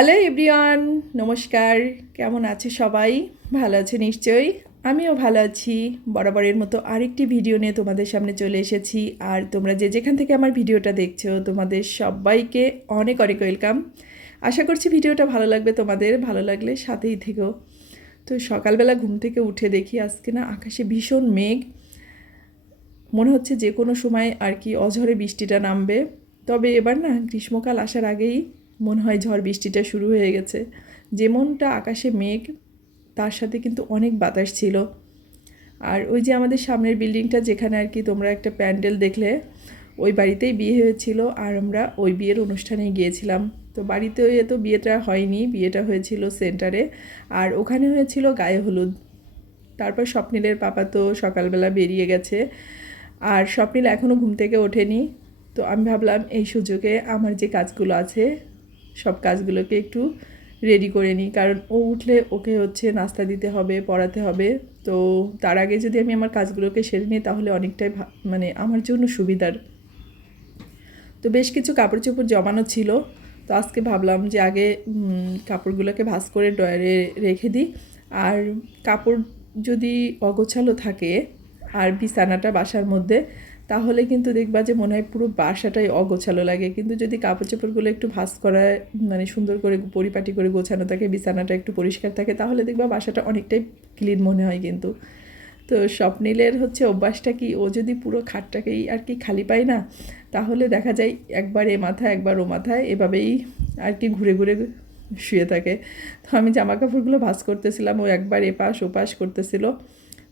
Hello everyone, নমস্কার। কেমন আছে সবাই? ভালো আছে নিশ্চয়ই। আমিও ভালো আছি। বরাবরের মতো আরেকটি ভিডিও নিয়ে তোমাদের সামনে চলে এসেছি। আর তোমরা যে যেখান থেকে আমার ভিডিওটা দেখছ, তোমাদের সবাইকে অনেক অনেক ওয়েলকাম। আশা করছি ভিডিওটা ভালো লাগবে তোমাদের, ভালো লাগলে সাথেই থেকো। তো সকালবেলা ঘুম থেকে উঠে দেখি আজকে না আকাশে ভীষণ মেঘ। মনে হচ্ছে যে কোনো সময় আর কি অঝরে বৃষ্টিটা নামবে। তবে এবার না গ্রীষ্মকাল আসার আগেই মনে হয় ঝড় বৃষ্টিটা শুরু হয়ে গেছে। যেমনটা আকাশে মেঘ, তার সাথে কিন্তু অনেক বাতাস ছিল। আর ওই যে আমাদের সামনের বিল্ডিংটা যেখানে আর কি তোমরা একটা প্যান্ডেল দেখলে, ওই বাড়িতেই বিয়ে হয়েছিল আর আমরা ওই বিয়ের অনুষ্ঠানে গিয়েছিলাম। তো বাড়িতে তো বিয়েটা হয়নি, বিয়েটা হয়েছিল সেন্টারে। আর ওখানে হয়েছিল গায়ে হলুদ। তারপর স্বপ্নিলের পাপা তো সকালবেলা বেরিয়ে গেছে। আর স্বপ্নিল এখনও ঘুম থেকে ওঠেনি। তো আমি ভাবলাম, এই সুযোগে আমার যে কাজগুলো আছে সব কাজগুলোকে একটু রেডি করে নিই। কারণ ও উঠলে ওকে হচ্ছে নাস্তা দিতে হবে, পড়াতে হবে। তো তার আগে যদি আমি আমার কাজগুলোকে সেরে নিই, তাহলে অনেকটাই মানে আমার জন্য সুবিধার। তো বেশ কিছু কাপড় চোপড় জমানো ছিল। তো আজকে ভাবলাম যে আগে কাপড়গুলোকে ভাঁজ করে ড্রয়ারে রেখে দিই। আর কাপড় যদি অগোছালো থাকে, আর বিছানাটা বাসার মধ্যে তাহলে কিন্তু দেখবা যে মনে হয় পুরো বাসাটাই অগোছালো লাগে। কিন্তু যদি কাপড় চোপড়গুলো একটু ভাঁজ করা মানে সুন্দর করে পরিপাটি করে গোছানো থাকে, বিছানাটা একটু পরিষ্কার থাকে, তাহলে দেখবা বাসাটা অনেকটাই ক্লিন মনে হয় কিন্তু। তো স্বপ্নিলের হচ্ছে অভ্যাসটা কি, ও যদি পুরো খাটটাকেই আর কি খালি পায় না, তাহলে দেখা যায় একবার এ মাথায়, একবার ও মাথায়, এভাবেই আর কি ঘুরে ঘুরে শুয়ে থাকে। তো আমি জামা কাপড়গুলো ভাঁজ করতেছিলাম, ও একবার এপাশ ওপাশ করতেছিল।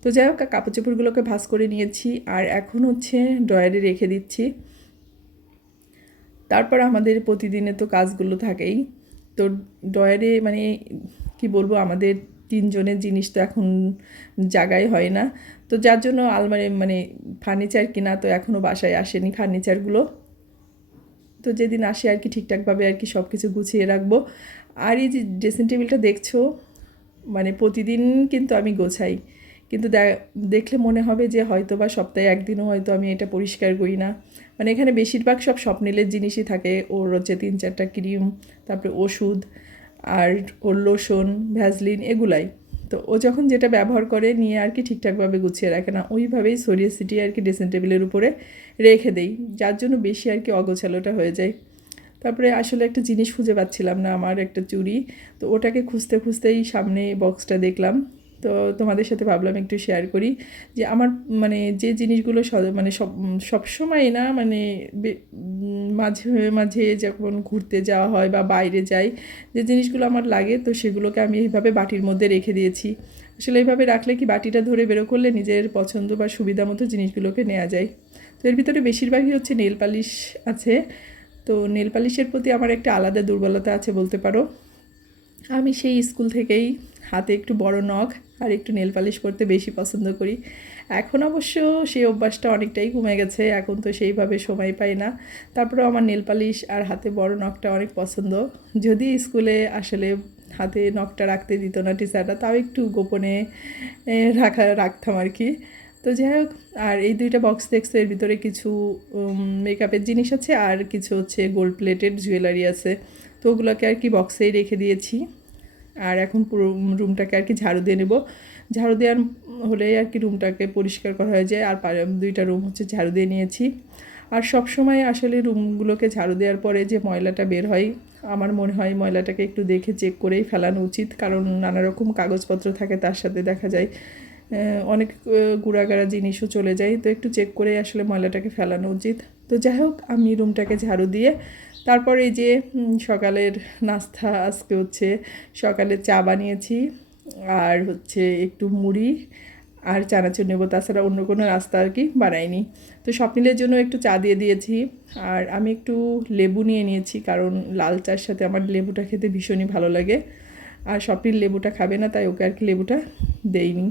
তো যাই হোক কাপড় চোপড়গুলোকে ভাঁজ করে নিয়েছি, আর এখন হচ্ছে ড্রয়ারে রেখে দিচ্ছি। তারপর আমাদের প্রতিদিনে তো কাজগুলো থাকেই। তো ড্রয়ারে মানে কি বলব, আমাদের তিনজনের জিনিস তো এখন জায়গায় হয় না। তো যার জন্য আলমারি মানে ফার্নিচার কিনা তো এখনও বাসায় আসেনি ফার্নিচারগুলো। তো যেদিন আসে আর কি ঠিকঠাকভাবে আর কি সব কিছু গুছিয়ে রাখব। আর এই যে ড্রেসিং টেবিলটা দেখছ মানে প্রতিদিন কিন্তু আমি গোছাই। কিন্তু দেখলে মনে হবে যে হয়তো বা সপ্তাহে একদিনও হয়তো আমি এটা পরিষ্কার করি না। মানে এখানে বেশিরভাগ সব স্বপ্নিলের জিনিসই থাকে। ওর হচ্ছে তিন চারটা ক্রিম, তারপরে ওষুধ আর ওর লোশন ভ্যাজলিন এগুলাই। তো ও যখন যেটা ব্যবহার করে নিয়ে আর কি ঠিকঠাকভাবে গুছিয়ে রাখে না, ওইভাবেই সরিয়ে ছিটিয়ে আর কি ড্রেসিং টেবিলের উপরে রেখে দেই। যার জন্য বেশি আর কি অগোছালোটা হয়ে যায়। তারপরে আসলে একটা জিনিস খুঁজে পাচ্ছিলাম না আমার একটা চুড়ি। তো ওটাকে খুঁজতে খুঁজতেই সামনে বক্সটা দেখলাম। তো তোমাদের সাথে ভাবলাম একটু শেয়ার করি যে আমার মানে যে জিনিসগুলো মানে সব সবসময় না মানে মাঝে মাঝে যখন ঘুরতে যাওয়া হয় বা বাইরে যাই, যে জিনিসগুলো আমার লাগে তো সেগুলোকে আমি এইভাবে বাটির মধ্যে রেখে দিয়েছি। আসলে এইভাবে রাখলে কি বাটিটা ধরে বেরো করলে নিজের পছন্দ বা সুবিধা মতো জিনিসগুলোকে নেওয়া যায়? তো এর ভিতরে বেশিরভাগই হচ্ছে নেল পালিশ আছে। তো নেল পালিশের প্রতি আমার একটা আলাদা দুর্বলতা আছে বলতে পারো। আমি সেই স্কুল থেকেই হাতে একটু বড় নখ আর একটু নেল পালিশ করতে বেশি পছন্দ করি। এখন অবশ্য সেই অভ্যাসটা অনেকটাই কমে গেছে, এখন তো সেইভাবে সময় পাই না। তারপরেও আমার নেল পালিশ আর হাতে বড় নখটা অনেক পছন্দ। যদি স্কুলে আসলে হাতে নখটা রাখতে দিত না টিচাররা, তাও একটু গোপনে রাখা, রাখতাম আর কি। তো যাই হোক, আর এই দুইটা বক্স দেখছ, এর ভিতরে কিছু মেকআপের জিনিস আছে আর কিছু হচ্ছে গোল্ড প্লেটেড জুয়েলারি আছে। তো ওগুলোকে আর কি বক্সেই রেখে দিয়েছি। আর এখন পুরো রুমটাকে আর কি ঝাড়ু দিয়ে নেব। ঝাড়ু দেওয়ার হলে আর কি রুমটাকে পরিষ্কার করা হয়ে যায়। আর দুইটা রুম হচ্ছে ঝাড়ু দিয়ে নিয়েছি। আর সব সময় আসলে রুমগুলোকে ঝাড়ু দেওয়ার পরে যে ময়লাটা বের হয়, আমার মনে হয় ময়লাটাকে একটু দেখে চেক করেই ফেলানো উচিত। কারণ নানা রকম কাগজপত্র থাকে তার সাথে দেখা যায়। অনেক গুঁড়াগাড়া জিনিসও চলে যায়। তো একটু চেক করে আসলে ময়লাটাকে ফেলানো উচিত। তো যাই হোক, আমি রুমটাকে ঝাড়ু দিয়ে তারপর এই যে সকালের নাস্তা, আজকে হচ্ছে সকালে চা বানিয়েছি, আর হচ্ছে একটু মুড়ি, আর চানাচুর নেব, তাছাড়া অন্য কোনো নাস্তা আর কি বানাইনি। তো স্বপ্নিলের জন্য একটু চা দিয়ে দিয়েছি, আর আমি একটু লেবু নিয়ে নিয়েছি, কারণ লাল চার সাথে আমার লেবুটা খেতে ভীষণই ভালো লাগে। আর স্বপ্নিল লেবুটা খাবে না, তাই ওকে আর কি লেবুটা দেইনি।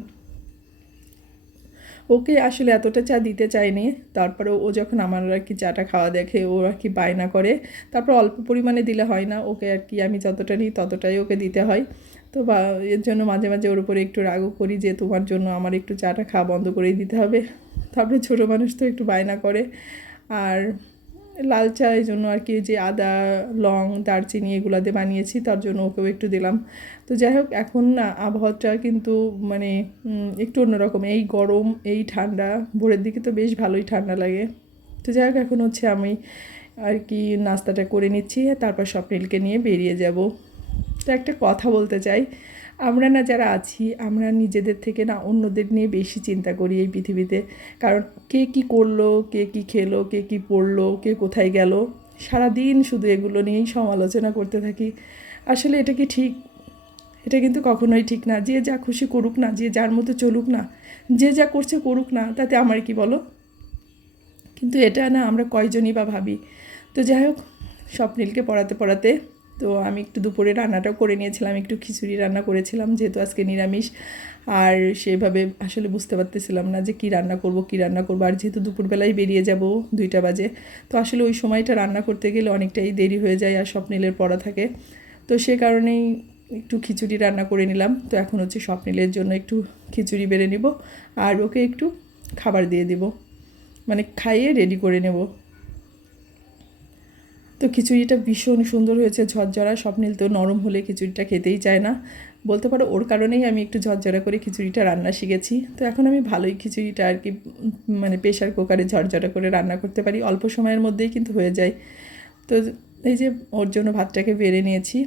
ওকে আসলে এতটা চা দিতে চাইনি তারপরে ও যখন আমার আর কি চাটা খাওয়া দেখে, ও আর কি বায়না করে, তারপর অল্প পরিমাণে দিলে হয় না, ওকে আর কি আমি যতটা নিই ততটাই ওকে দিতে হয়। তো বা, এর জন্য মাঝে মাঝে ওর উপরে একটু রাগও করি যে, তোমার জন্য আমার একটু চাটা খাওয়া বন্ধ করেই দিতে হবে। তারপরে ছোটো মানুষ তো একটু বায়না করে। আর লাল চা এই জন্য আর কি যে আদা, লং, দারচিনি এগুলো দিয়ে বানিয়েছি, তার জন্য ওকেও একটু দিলাম। তো যাই হোক, এখন না আবহাওয়াটা কিন্তু মানে একটু অন্যরকম। এই গরম, এই ঠান্ডা, ভোরের দিকে তো বেশ ভালোই ঠান্ডা লাগে। তো যাই হোক, এখন হচ্ছে আমি আর কি নাস্তাটা করে নিচ্ছি, তারপর স্বপ্নিলকে নিয়ে বেরিয়ে যাব। তো একটা কথা বলতে চাই। আমরা না যারা আছি, আমরা নিজেদের থেকে না অন্যদের নিয়ে বেশি চিন্তা করি এই পৃথিবীতে। কারণ কে কি করল, কে কি খেলো, কে কি পড়ল, কে কোথায় গেল, সারাদিন শুধু এগুলো নিয়েই সমালোচনা করতে থাকি। আসলে এটা কি ঠিক? এটা কিন্তু কখনোই ঠিক না। যে যা খুশি করুক না, যে যার মতো চলুক না, যে যা করছে করুক না, তাতে আমার কি বলো? কিন্তু এটা না আমরা কয়জনই বা ভাবি। তো যাই হোক, স্বপ্নীলকে পড়াতে পড়াতে তো আমি একটু দুপুরে রান্নাটাও করে নিয়েছিলাম, একটু খিচুড়ি রান্না করেছিলাম যেহেতু আজকে নিরামিষ। আর সেভাবে আসলে বুঝতে পারতেছিলাম না যে কী রান্না করব, কী রান্না করব। আর যেহেতু দুপুরবেলায় বেরিয়ে যাব দুইটা বাজে, তো আসলে ওই সময়টা রান্না করতে গেলে অনেকটাই দেরি হয়ে যায় আর স্বপ্নিলের পড়া থাকে। তো সে কারণেই একটু খিচুড়ি রান্না করে নিলাম। তো এখন হচ্ছে স্বপ্নিলের জন্য একটু খিচুড়ি বেড়ে নিব আর ওকে একটু খাবার দিয়ে দিব। মানে খাইয়ে রেডি করে নেব। তো খিচুড়িটা ভীষণ সুন্দর হয়েছে, ঝরঝরা স্বপ্নিল তো নরম হলে খিচুড়িটা খেতেই চায় না। বলতে পারো ওর কারণেই আমি একটু ঝরঝরা করে খিচুড়িটা রান্না শিখেছি। তো এখন আমি ভালোই খিচুড়িটা আর কি মানে প্রেশার কুকারে ঝরঝরা করে রান্না করতে পারি, অল্প সময়ের মধ্যেই কিন্তু হয়ে যায়। তো এই যে ওর জন্য ভাতটাকে বেড়ে নিয়েছি,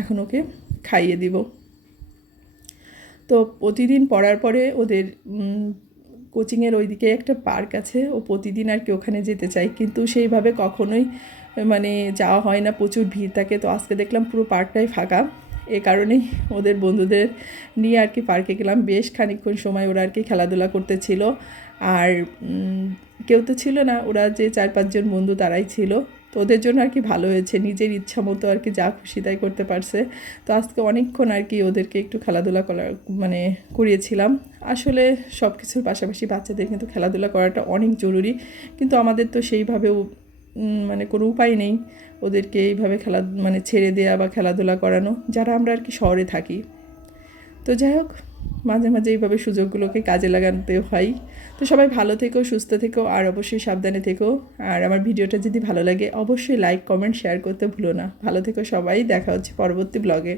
এখন ওকে খাইয়ে দিব। তো প্রতিদিন পড়ার পরে ওদের কোচিংয়ের ওইদিকে একটা পার্ক আছে, ও প্রতিদিন আর কি ওখানে যেতে চাই কিন্তু সেইভাবে কখনোই মানে যাওয়া হয় না, প্রচুর ভিড় থাকে। তো আজকে দেখলাম পুরো পার্কটাই ফাঁকা। এ কারণেই ওদের বন্ধুদের নিয়ে আর কি পার্কে গেলাম। বেশ খানিকক্ষণ সময় ওরা আর কি খেলাধুলা করতেছিল। আর কেউ তো ছিল না। ওরা যে চার পাঁচজন বন্ধু তারাই ছিল। তো ওদের জন্য আর কি ভালো হয়েছে। নিজের ইচ্ছা মতো আর কি যা খুশি তাই করতে পারছে। তো আজকে অনেকক্ষণ আর কি ওদেরকে একটু খেলাধুলা করা মানে করিয়েছিলাম। আসলে সব কিছুর পাশাপাশি বাচ্চাদের কিন্তু খেলাধুলা করাটা অনেক জরুরি। কিন্তু আমাদের তো সেইভাবেও মানে কোনো উপায় নেই ওদেরকে এইভাবে খেলা মানে ছেড়ে দেওয়া বা খেলাধুলা করানো, যারা আমরা আর কি শহরে থাকি। তো যাই হোক মাঝে মাঝে এইভাবে সুযোগগুলোকে কাজে লাগাতে হয়। তো সবাই ভালো থেকো, সুস্থ থেকো, আর অবশ্যই সাবধানে থেকো। আর আমার ভিডিওটা যদি ভালো লাগে, অবশ্যই লাইক কমেন্ট শেয়ার করতে ভুলো না। ভালো থেকো সবাই, দেখা হচ্ছে পরবর্তী ব্লগে